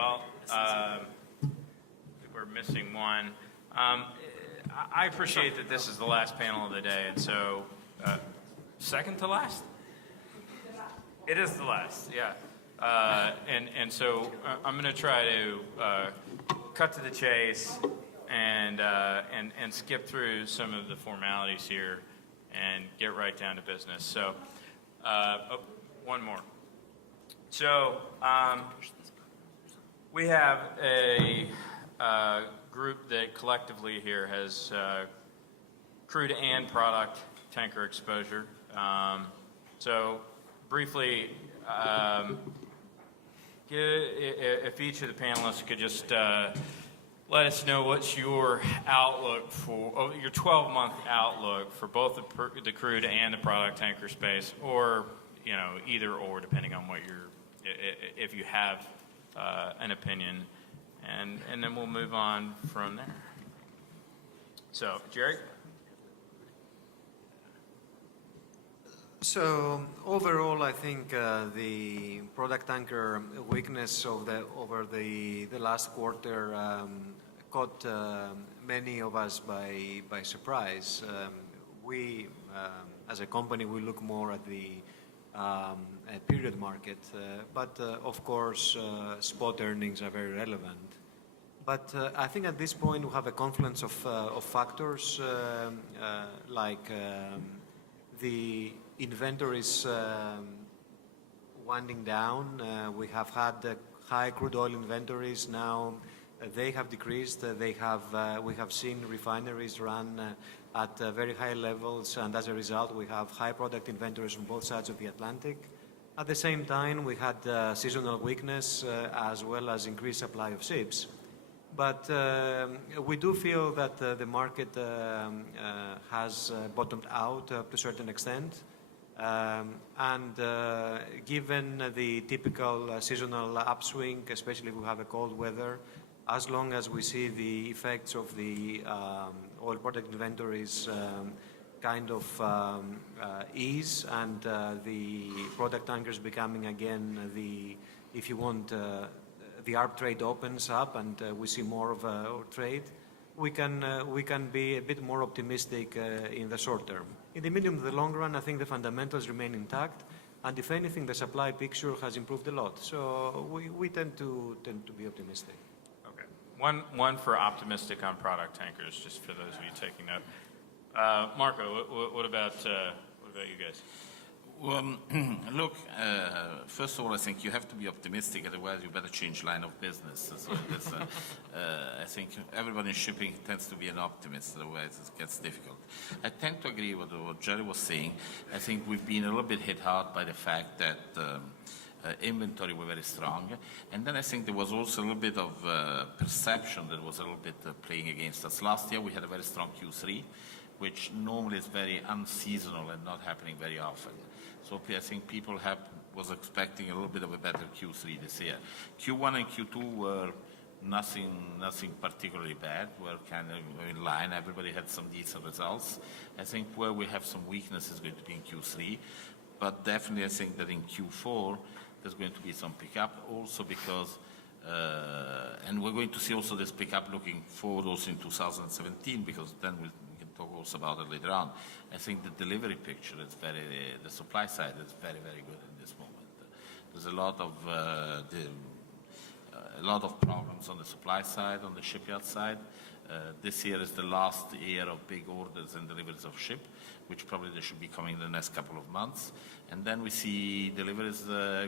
Well, I think we're missing one. I appreciate that this is the last panel of the day, and so second to last? It is the last, yeah. And so I'm going to try to cut to the chase and skip through some of the formalities here and get right down to business. So, one more. So, we have a group that collectively here has crude and product tanker exposure. So, briefly, if each of the panelists could just let us know what's your outlook for, your 12-month outlook for both the crude and the product tanker space, or, you know, either or, depending on what if you have an opinion, and then we'll move on from there. So, Jerry? So overall, I think the product tanker weakness over the last quarter caught many of us by surprise. We, as a company, we look more at the period market, but of course, spot earnings are very relevant. But I think at this point we have a confluence of factors like the inventories winding down. We have had high crude oil inventories. Now they have decreased. We have seen refineries run at very high levels, and as a result, we have high product inventories on both sides of the Atlantic. At the same time, we had seasonal weakness as well as increased supply of ships. But we do feel that the market has bottomed out to a certain extent. And given the typical seasonal upswing, especially if we have a cold weather, as long as we see the effects of the oil product inventories kind of ease and the product tankers becoming again if you want, the arb trade opens up and we see more of a trade, we can be a bit more optimistic in the short term. In the medium to the long run, I think the fundamentals remain intact, and if anything, the supply picture has improved a lot. So we tend to be optimistic. Okay, one for optimistic on product tankers, just for those of you taking note. Marco, what about you guys? Well, look, first of all, I think you have to be optimistic, otherwise you better change line of business. So I think everybody in shipping tends to be an optimist, otherwise it gets difficult. I tend to agree with what Jerry was saying. I think we've been a little bit hit hard by the fact that inventory were very strong. And then I think there was also a little bit of perception that was a little bit playing against us. Last year we had a very strong Q3, which normally is very unseasonal and not happening very often. So I think people was expecting a little bit of a better Q3 this year. Q1 and Q2 were nothing particularly bad. We're kind of in line. Everybody had some decent results. I think where we have some weakness is going to be in Q3, but definitely I think that in Q4 there's going to be some pickup also because and we're going to see also this pickup looking forward also in 2017 because then we can talk also about it later on. I think the delivery picture is the supply side is very, very good in this moment. There's a lot of problems on the supply side, on the shipyard side. This year is the last year of big orders and deliveries of ship, which probably they should be coming in the next couple of months. And then we see deliveries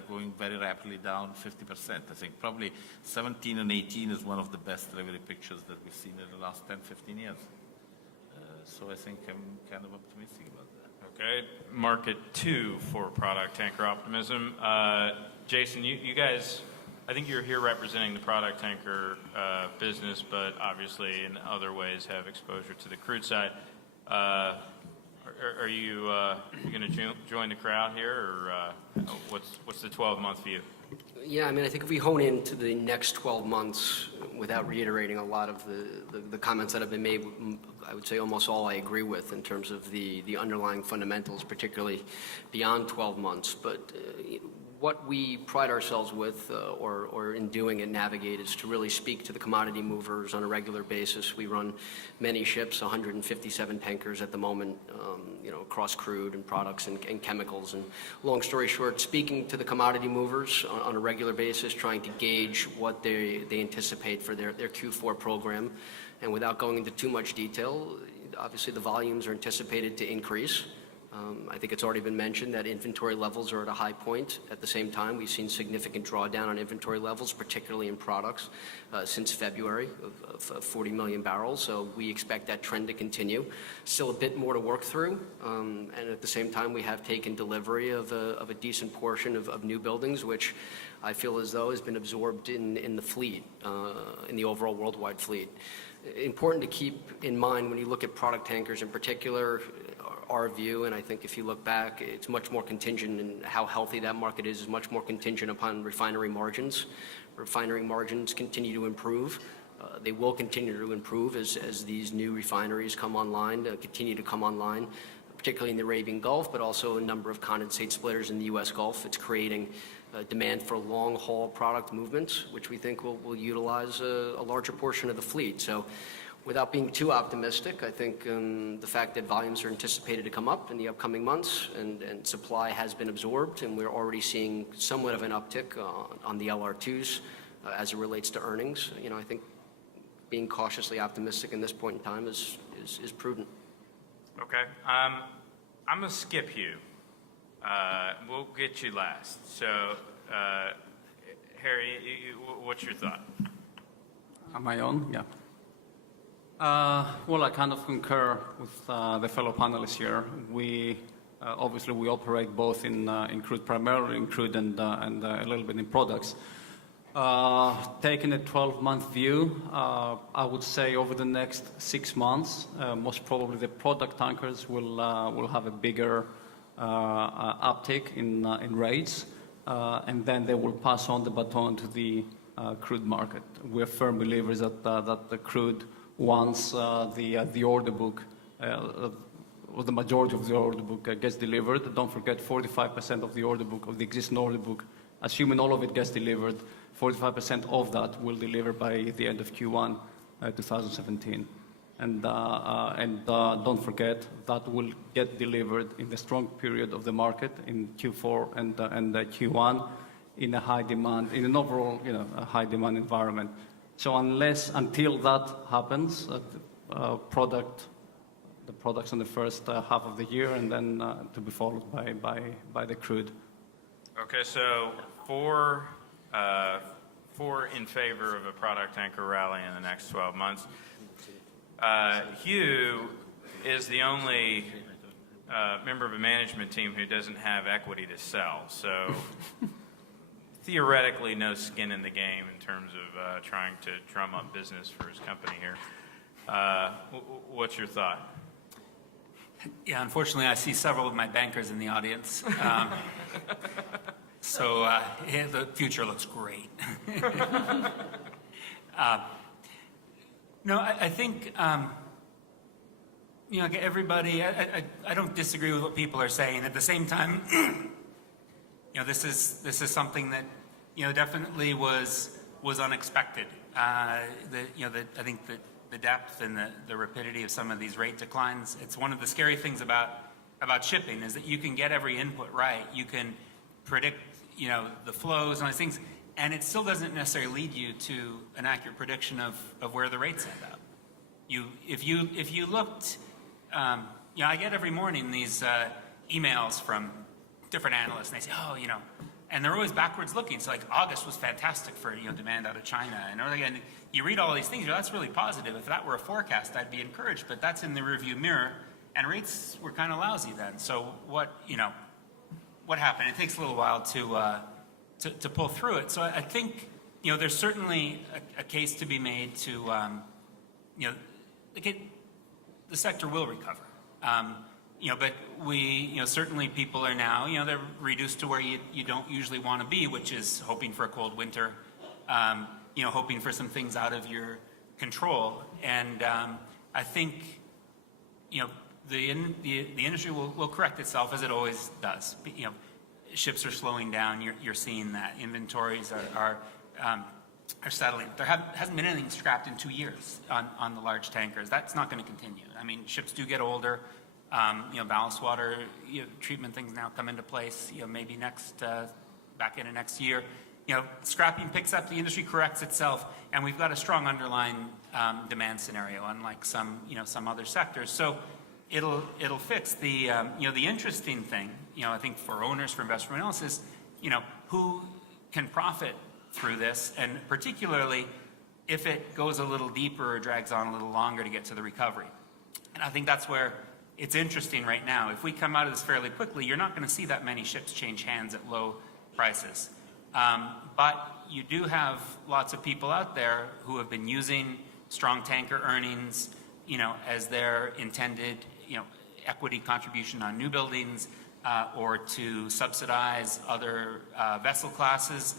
going very rapidly down 50%. I think probably 17 and 18 is one of the best delivery pictures that we've seen in the last 10, 15 years. So I think I'm kind of optimistic about that. Okay, market 2 for product tanker optimism. Jason, you guys, I think you're here representing the product tanker business, but obviously in other ways have exposure to the crude side. Are you going to join the crowd here, or what's the 12-month view? Yeah, I mean, I think if we hone into the next 12 months, without reiterating a lot of the comments that have been made, I would say almost all I agree with in terms of the underlying fundamentals, particularly beyond 12 months. But what we pride ourselves with, or in doing at Navigate, is to really speak to the commodity movers on a regular basis. We run many ships, 157 tankers at the moment, across crude and products and chemicals. And long story short, speaking to the commodity movers on a regular basis, trying to gauge what they anticipate for their Q4 program. And without going into too much detail, obviously the volumes are anticipated to increase. I think it's already been mentioned that inventory levels are at a high point. At the same time, we've seen significant drawdown on inventory levels, particularly in products, since February of 40 million barrels. So we expect that trend to continue. Still a bit more to work through. And at the same time, we have taken delivery of a decent portion of new buildings, which I feel as though has been absorbed in the fleet, in the overall worldwide fleet. Important to keep in mind when you look at product tankers in particular, our view, and I think if you look back, it's much more contingent, and how healthy that market is much more contingent upon refinery margins. Refinery margins continue to improve. They will continue to improve as these new refineries come online, continue to come online, particularly in the Arabian Gulf, but also a number of condensate splitters in the U.S. Gulf. It's creating demand for long-haul product movements, which we think will utilize a larger portion of the fleet. So without being too optimistic, I think the fact that volumes are anticipated to come up in the upcoming months and supply has been absorbed, and we're already seeing somewhat of an uptick on the LR2s as it relates to earnings. I think being cautiously optimistic in this point in time is prudent. Okay. I'm going to skip you. We'll get you last. So, Harry, what's your thought? Am I on? Yeah. Well, I kind of concur with the fellow panelists here. We obviously we operate both in crude, primarily in crude, and a little bit in products. Taking a 12-month view, I would say over the next 6 months, most probably the product tankers will have a bigger uptick in rates, and then they will pass on the baton to the crude market. We're firm believers that the crude, once the order book, or the majority of the order book gets delivered. Don't forget, 45% of the order book, of the existing order book, assuming all of it gets delivered, 45% of that will deliver by the end of Q1 2017. And don't forget, that will get delivered in the strong period of the market in Q4 and Q1 in a high demand, in an overall, a high demand environment. So until that happens, the products in the first half of the year, and then to be followed by the crude. Okay, so four in favor of a product tanker rally in the next 12 months. Hugh is the only member of a management team who doesn't have equity to sell, so theoretically no skin in the game in terms of trying to drum up business for his company here. What's your thought? Yeah, unfortunately, I see several of my bankers in the audience. So the future looks great. No, I think, everybody, I don't disagree with what people are saying. At the same time, this is something that, definitely was unexpected. I think that the depth and the rapidity of some of these rate declines, it's one of the scary things about shipping is that you can get every input right. You can predict, the flows and all these things, and it still doesn't necessarily lead you to an accurate prediction of where the rates end up. If you looked, I get every morning these emails from different analysts, and they say, and they're always backwards looking. So like August was fantastic for demand out of China, and again, you read all these things, that's really positive. If that were a forecast, I'd be encouraged, but that's in the rearview mirror, and rates were kind of lousy then. So what happened? It takes a little while to pull through it. So I think there's certainly a case to be made to the sector will recover. But we certainly people are now they're reduced to where you don't usually want to be, which is hoping for a cold winter, hoping for some things out of your control. And I think the industry will correct itself as it always does. ships are slowing down. You're seeing that inventories are settling. There hasn't been anything scrapped in 2 years on the large tankers. That's not going to continue. I mean, ships do get older. Ballast water treatment things now come into place. Maybe back into next year. Scrapping picks up, the industry corrects itself, and we've got a strong underlying demand scenario, unlike some other sectors. So it'll fix the interesting thing. I think for owners, for investors, everyone else is who can profit through this, and particularly if it goes a little deeper or drags on a little longer to get to the recovery. And I think that's where it's interesting right now. If we come out of this fairly quickly, you're not going to see that many ships change hands at low prices. But you do have lots of people out there who have been using strong tanker earnings, as their intended, equity contribution on new buildings, or to subsidize other vessel classes,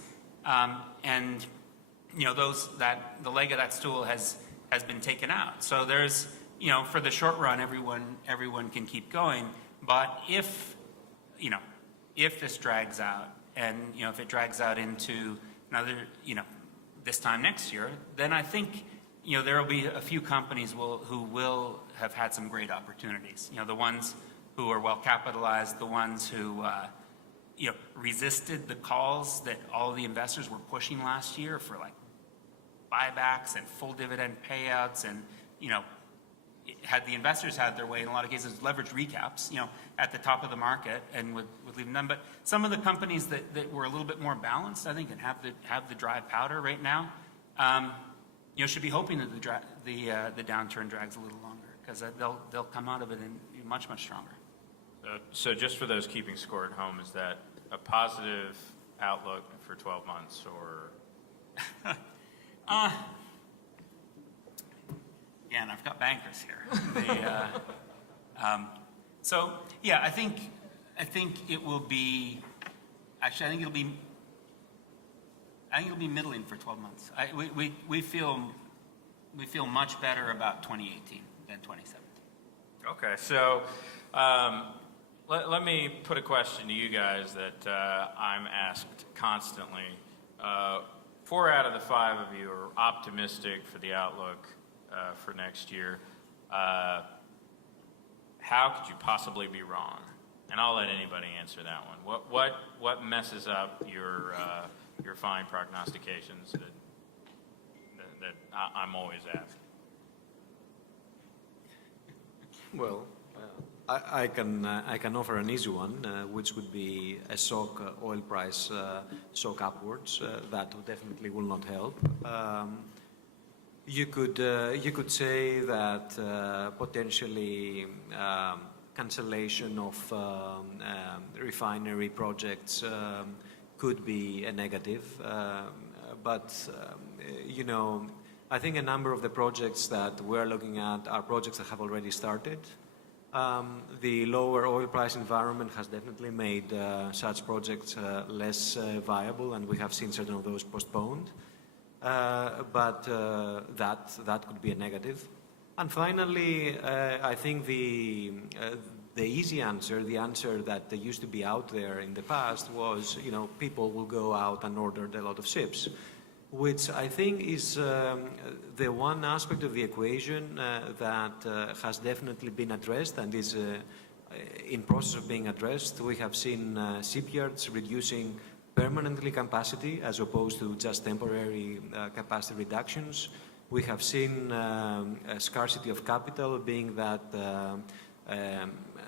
and the leg of that stool has been taken out. So there's for the short run, everyone can keep going, but if this drags out, and if it drags out into another this time next year, then I think there will be a few companies who will have had some great opportunities. The ones who are well capitalized, the ones who resisted the calls that all the investors were pushing last year for like buybacks and full dividend payouts, and had the investors had their way, in a lot of cases, leverage recaps, at the top of the market, and would leave them. But some of the companies that were a little bit more balanced, I think, and have the dry powder right now, should be hoping that the downturn drags a little longer, because they'll come out of it and be much, much stronger. So just for those keeping score at home, is that a positive outlook for 12 months, or? Again, I've got bankers here. So yeah, I think it will be. Actually, I think it'll be middling for 12 months. We feel much better about 2018 than 2017. Okay, so let me put a question to you guys that I'm asked constantly. 4 out of the 5 of you are optimistic for the outlook for next year. How could you possibly be wrong? And I'll let anybody answer that one. What messes up your fine prognostications that I'm always asked? Well, I can offer an easy one, which would be a shock oil price shock upwards. That definitely will not help. You could say that potentially cancellation of refinery projects could be a negative, but I think a number of the projects that we're looking at are projects that have already started. The lower oil price environment has definitely made such projects less viable, and we have seen certain of those postponed. But that could be a negative. And finally, I think the easy answer, the answer that used to be out there in the past was, people will go out and order a lot of ships, which I think is the one aspect of the equation that has definitely been addressed and is in process of being addressed. We have seen shipyards reducing permanently capacity as opposed to just temporary capacity reductions. We have seen a scarcity of capital, being that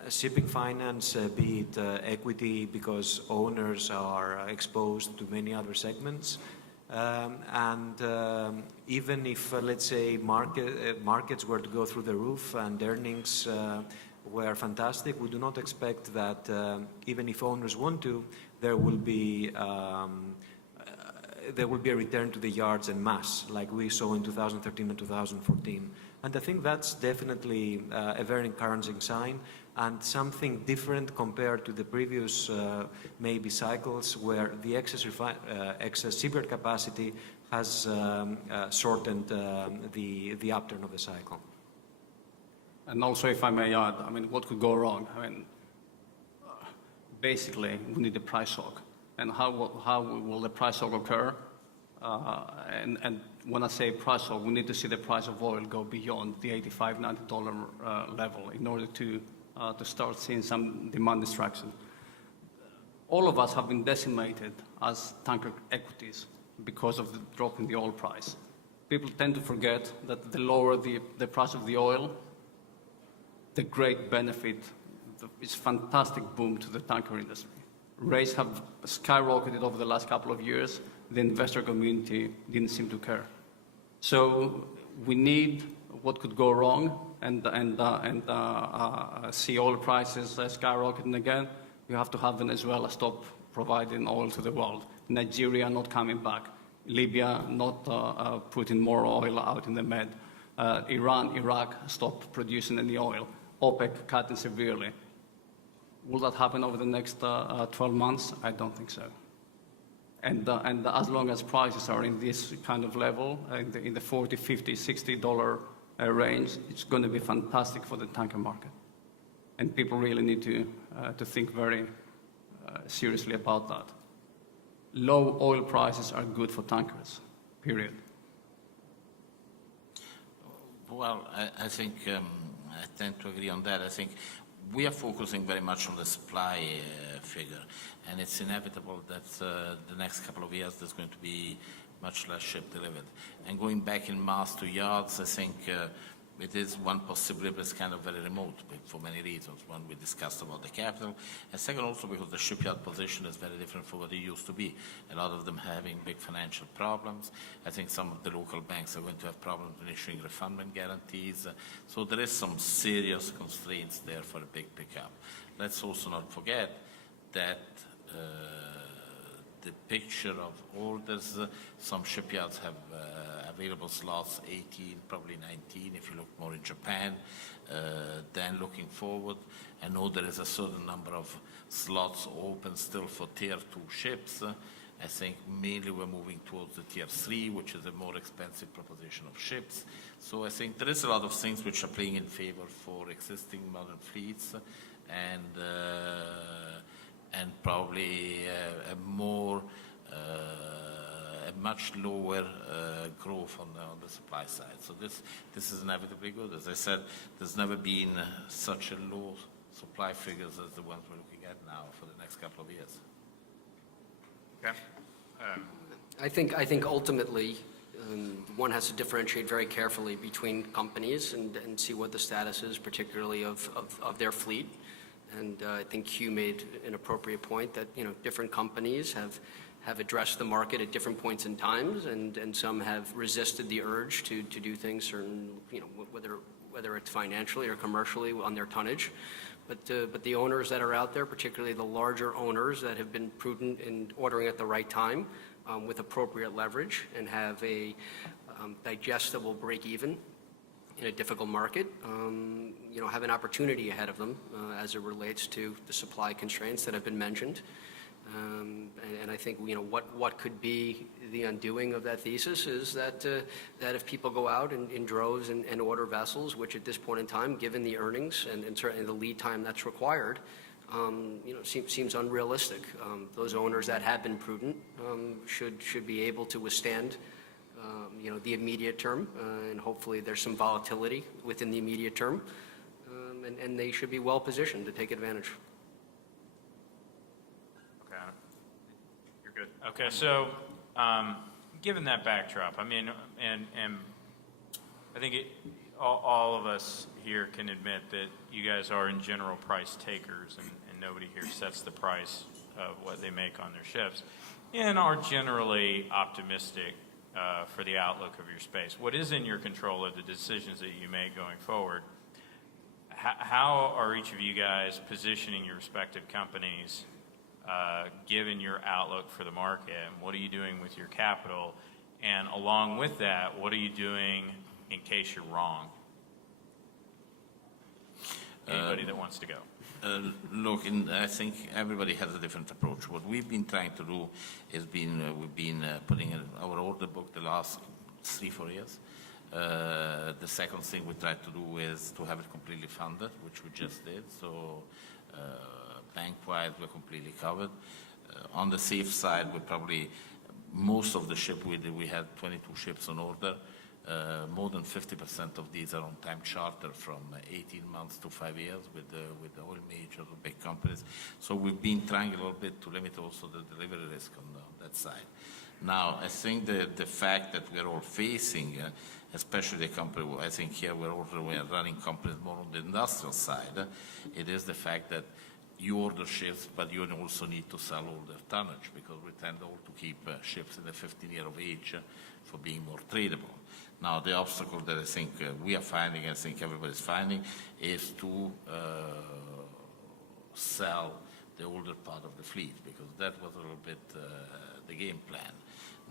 shipping finance, be it equity, because owners are exposed to many other segments. Even if, let's say, markets were to go through the roof and earnings were fantastic, we do not expect that even if owners want to, there will be a return to the yards en masse, like we saw in 2013 and 2014. And I think that's definitely a very encouraging sign, and something different compared to the previous maybe cycles where the excess shipyard capacity has shortened the upturn of the cycle. And also, if I may add, what could go wrong? basically, we need a price shock. And how will the price shock occur? And when I say price shock, we need to see the price of oil go beyond the $85, $90 level in order to start seeing some demand destruction. All of us have been decimated as tanker equities because of the drop in the oil price. People tend to forget that the lower the price of the oil, the great benefit is fantastic boom to the tanker industry. Rates have skyrocketed over the last couple of years. The investor community didn't seem to care. So we need what could go wrong and see oil prices skyrocketing again. You have to have Venezuela stop providing oil to the world. Nigeria not coming back. Libya not putting more oil out in the Med. Iran, Iraq stop producing any oil. OPEC cutting severely. Will that happen over the next 12 months? I don't think so. And as long as prices are in this kind of level, in the $40, $50, $60 range, it's going to be fantastic for the tanker market. And people really need to think very seriously about that. Low oil prices are good for tankers, period. Well, I think I tend to agree on that. I think we are focusing very much on the supply figure, and it's inevitable that the next couple of years there's going to be much less ship delivered. And going back in mass to yards, I think it is one possibility, but it's kind of very remote for many reasons. One, we discussed about the capital, and second, also because the shipyard position is very different from what it used to be. A lot of them having big financial problems. I think some of the local banks are going to have problems in issuing refundment guarantees. So there is some serious constraints there for a big pickup. Let's also not forget that the picture of orders, some shipyards have available slots 18, probably 19 if you look more in Japan. Then looking forward, I know there is a certain number of slots open still for tier 2 ships. I think mainly we're moving towards the tier 3, which is a more expensive proposition of ships. So I think there is a lot of things which are playing in favor for existing modern fleets, and probably a much lower growth on the supply side. So this is inevitably good. As I said, there's never been such a low supply figures as the ones we're looking at now for the next couple of years. Okay. I think ultimately one has to differentiate very carefully between companies and see what the status is, particularly of their fleet. And I think Hugh made an appropriate point that different companies have addressed the market at different points in times, and some have resisted the urge to do things certain, whether it's financially or commercially on their tonnage. But the owners that are out there, particularly the larger owners that have been prudent in ordering at the right time with appropriate leverage and have a digestible break-even in a difficult market, have an opportunity ahead of them as it relates to the supply constraints that have been mentioned. And I think what could be the undoing of that thesis is that if people go out in droves and order vessels, which at this point in time, given the earnings and certainly the lead time that's required, seems unrealistic. Those owners that have been prudent should be able to withstand the immediate term, and hopefully there's some volatility within the immediate term, and they should be well positioned to take advantage. Okay. You're good. Okay, so given that backdrop, I mean, and I think all of us here can admit that you guys are in general price takers, and nobody here sets the price of what they make on their ships, and are generally optimistic for the outlook of your space. What is in your control are the decisions that you make going forward. How are each of you guys positioning your respective companies given your outlook for the market? And what are you doing with your capital? And along with that, what are you doing in case you're wrong? Anybody that wants to go. Look, I think everybody has a different approach. What we've been trying to do is we've been putting in our order book the last 3-4 years. The second thing we try to do is to have it completely funded, which we just did. So bank-wise, we're completely covered. On the safe side, we probably, most of the ship we did, we had 22 ships on order. More than 50% of these are on time charter from 18 months to 5 years with the oil majors, the big companies. So we've been trying a little bit to limit also the delivery risk on that side. Now, I think the fact that we're all facing, especially the company, I think here we're running companies more on the industrial side, it is the fact that you order ships, but you also need to sell all their tonnage, because we tend all to keep ships in the 15 year of age for being more tradable. Now, the obstacle that I think we are finding, I think everybody's finding, is to sell the older part of the fleet, because that was a little bit the game plan.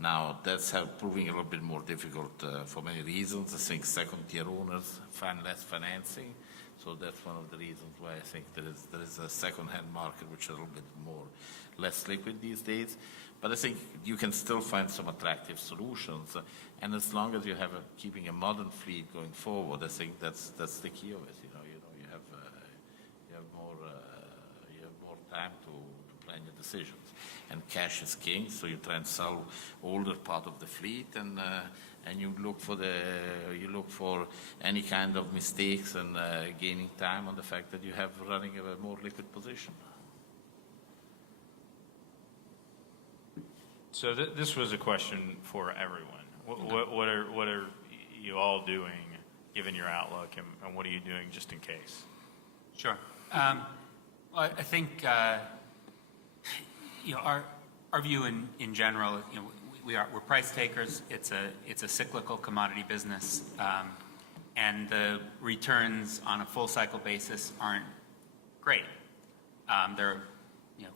Now, that's proving a little bit more difficult for many reasons. I think second-tier owners find less financing, so that's one of the reasons why I think there is a second-hand market which is a little bit less liquid these days. But I think you can still find some attractive solutions, and as long as you have keeping a modern fleet going forward, I think that's the key of it. You have more time to plan your decisions. And cash is king, so you try and sell older part of the fleet, and you look for any kind of mistakes and gaining time on the fact that you have running a more liquid position. So this was a question for everyone. What are you all doing, given your outlook, and what are you doing just in case? Sure. Well, I think our view in general, we're price takers. It's a cyclical commodity business, and the returns on a full cycle basis aren't great. They're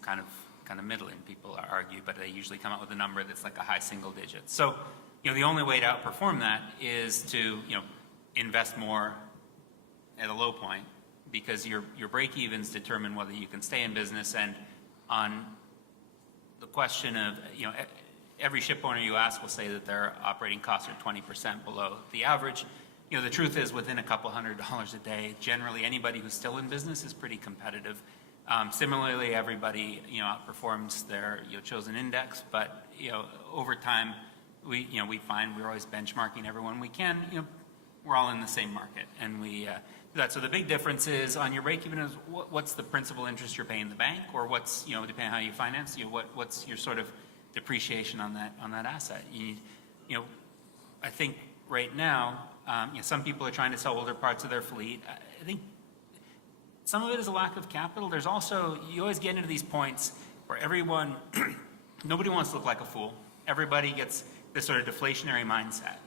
kind of middling. People argue, but they usually come up with a number that's like a high single digit. So the only way to outperform that is to invest more at a low point, because your break-evens determine whether you can stay in business. And on the question of, every ship owner you ask will say that their operating costs are 20% below the average. The truth is, within a couple $100 a day, generally anybody who's still in business is pretty competitive. Similarly, everybody outperforms their chosen index, but over time, we find we're always benchmarking everyone we can. We're all in the same market, and we do that. So the big difference is on your break-even is what's the principal interest you're paying the bank, or what's depending on how you finance, what's your sort of depreciation on that asset. I think right now, some people are trying to sell older parts of their fleet. I think some of it is a lack of capital. There's also, you always get into these points where everyone, nobody wants to look like a fool. Everybody gets this sort of deflationary mindset.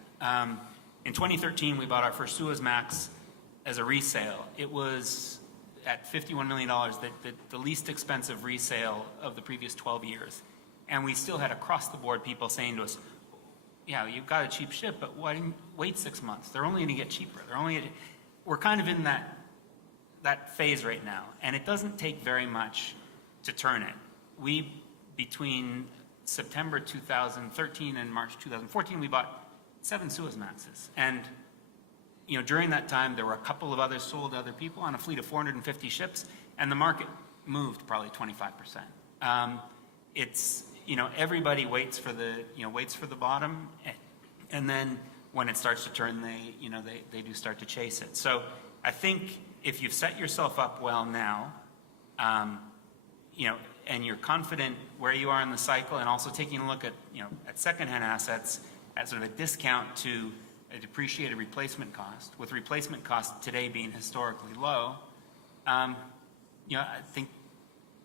In 2013, we bought our first Suezmax as a resale. It was at $51 million, the least expensive resale of the previous 12 years. And we still had across-the-board people saying to us, yeah, you've got a cheap ship, but why didn't wait 6 months? They're only going to get cheaper. We're kind of in that phase right now, and it doesn't take very much to turn it. Between September 2013 and March 2014, we bought 7 Suezmaxes. And during that time, there were a couple of others sold to other people on a fleet of 450 ships, and the market moved probably 25%. Everybody waits for the bottom, and then when it starts to turn, they do start to chase it. So I think if you've set yourself up well now, and you're confident where you are in the cycle, and also taking a look at secondhand assets at sort of a discount to a depreciated replacement cost, with replacement cost today being historically low, I think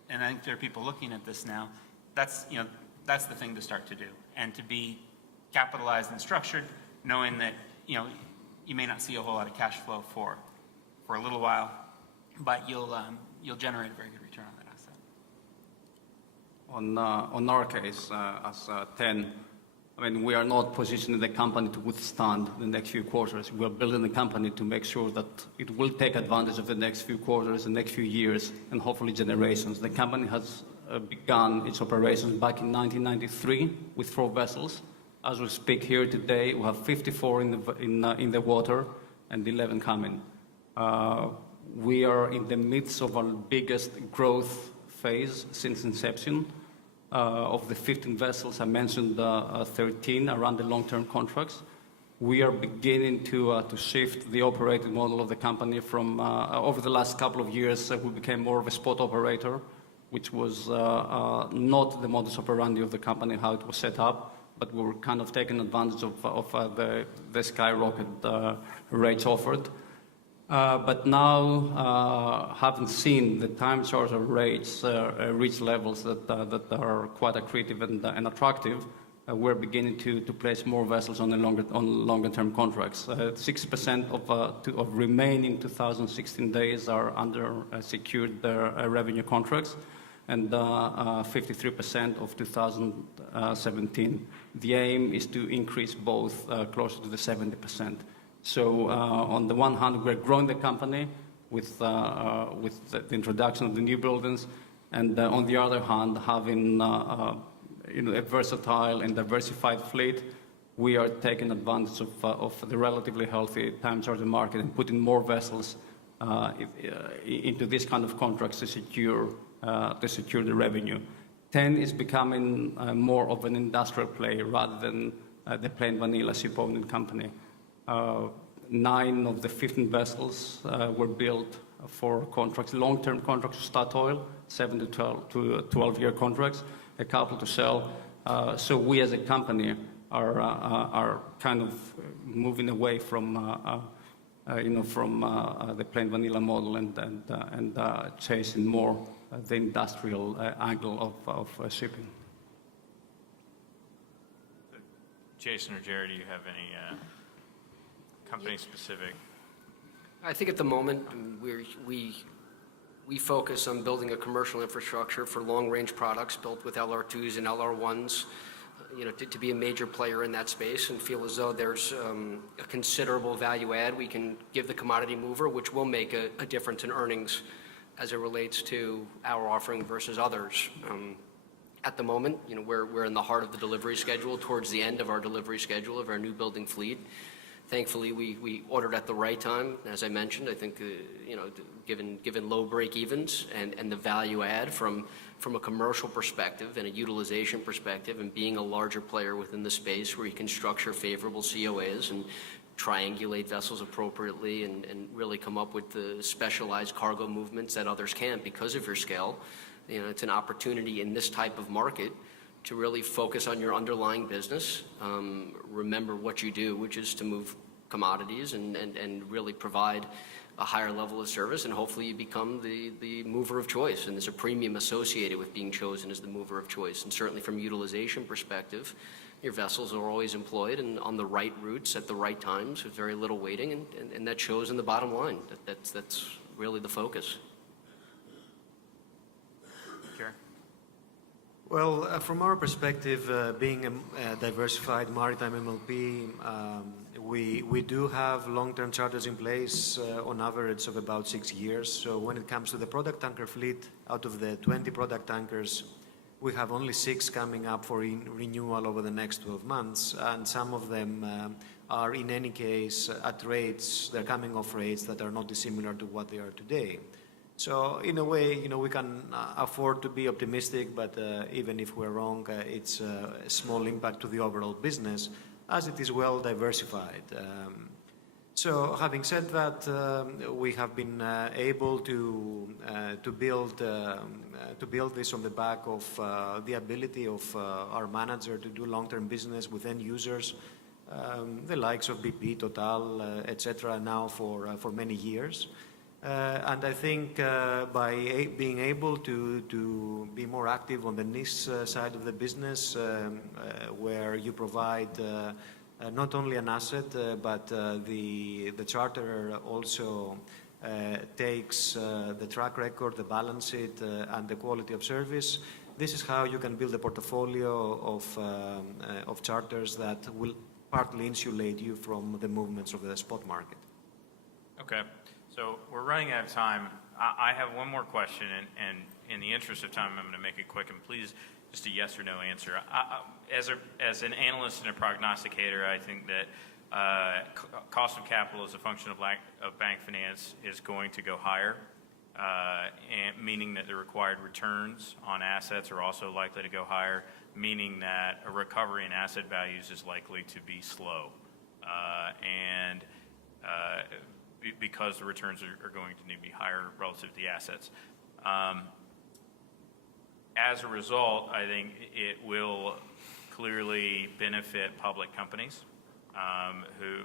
there are people looking at this now. That's the thing to start to do, and to be capitalized and structured, knowing that you may not see a whole lot of cash flow for a little while, but you'll generate a very good return on that asset. On our case, as 10, we are not positioning the company to withstand the next few quarters. We're building the company to make sure that it will take advantage of the next few quarters, the next few years, and hopefully generations. The company has begun its operations back in 1993 with 4 vessels. As we speak here today, we have 54 in the water and 11 coming. We are in the midst of our biggest growth phase since inception. Of the 15 vessels, I mentioned 13 around the long-term contracts. We are beginning to shift the operating model of the company from, over the last couple of years, we became more of a spot operator, which was not the modus operandi of the company, how it was set up, but we were kind of taking advantage of the skyrocket rates offered. But now, having seen the time charter rates reach levels that are quite accretive and attractive, we're beginning to place more vessels on longer-term contracts. 60% of remaining 2016 days are under secured revenue contracts, and 53% of 2017. The aim is to increase both closer to the 70%. So on the one hand, we're growing the company with the introduction of the new buildings, and on the other hand, having a versatile and diversified fleet, we are taking advantage of the relatively healthy time charter market and putting more vessels into this kind of contracts to secure the revenue. 10 is becoming more of an industrial play rather than the plain vanilla ship-owning company. 9 of the 15 vessels were built for contracts, long-term contracts with Statoil, 7 to 12-year contracts, a couple to sell. So we as a company are kind of moving away from the plain vanilla model and chasing more the industrial angle of shipping. Jason or Jerry, do you have any company-specific? I think at the moment we focus on building a commercial infrastructure for long-range products built with LR2s and LR1s, to be a major player in that space, and feel as though there's a considerable value add we can give the commodity mover, which will make a difference in earnings as it relates to our offering versus others. At the moment, we're in the heart of the delivery schedule, towards the end of our delivery schedule of our new building fleet. Thankfully, we ordered at the right time. As I mentioned, I think, given low break-evens and the value add from a commercial perspective and a utilization perspective, and being a larger player within the space where you can structure favorable COAs and triangulate vessels appropriately and really come up with the specialized cargo movements that others can't because of your scale. It's an opportunity in this type of market to really focus on your underlying business, remember what you do, which is to move commodities and really provide a higher level of service, and hopefully you become the mover of choice. And there's a premium associated with being chosen as the mover of choice. And certainly from a utilization perspective, your vessels are always employed and on the right routes at the right times with very little waiting, and that shows in the bottom line. That's really the focus. Well, from our perspective, being a diversified maritime MLP, we do have long-term charters in place on average of about 6 years. So when it comes to the product tanker fleet, out of the 20 product tankers, we have only 6 coming up for renewal over the next 12 months, and some of them are in any case at rates, they're coming off rates that are not dissimilar to what they are today. So in a way, we can afford to be optimistic, but even if we're wrong, it's a small impact to the overall business, as it is well diversified. So having said that, we have been able to build this on the back of the ability of our manager to do long-term business with end users, the likes of BP, Total, etc. now for many years. And I think by being able to be more active on the niche side of the business, where you provide not only an asset, but the charterer also takes the track record, the balance sheet, and the quality of service. This is how you can build a portfolio of charters that will partly insulate you from the movements of the spot market. Okay. So we're running out of time. I have one more question, and in the interest of time, I'm going to make it quick. And please, just a yes or no answer. As an analyst and a prognosticator, I think that cost of capital as a function of bank finance is going to go higher, and meaning that the required returns on assets are also likely to go higher, meaning that a recovery in asset values is likely to be slow. Because the returns are going to need to be higher relative to the assets. As a result, I think it will clearly benefit public companies who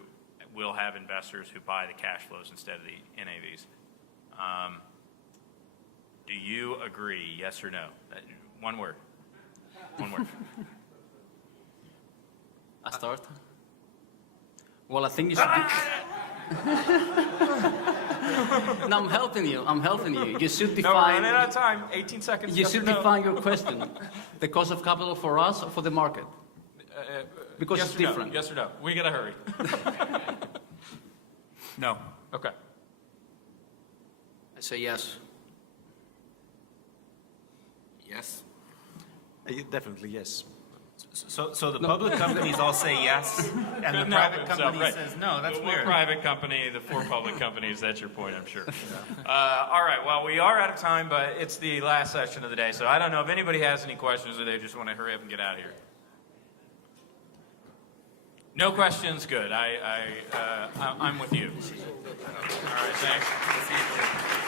will have investors who buy the cash flows instead of the NAVs. Do you agree, yes or no? One word. One word. I start? Well, I think you should No, I'm helping you. You should No, we're define... running out of time. 18 seconds. You yes should or no? define your question. The cost of capital for us or for the market? Because yes it's or no? different. Yes or no? We gotta hurry. No. Okay. I say yes. Yes. Definitely yes. So the public companies all say yes, and the private company says no. That's the weird. One private company, the four public companies. That's your point, I'm sure. All right. Well, we are out of time, but it's the last session of the day, so I don't know if anybody has any questions or they just want to hurry up and get out of here. No questions. Good. I'm with you. All right. Thanks.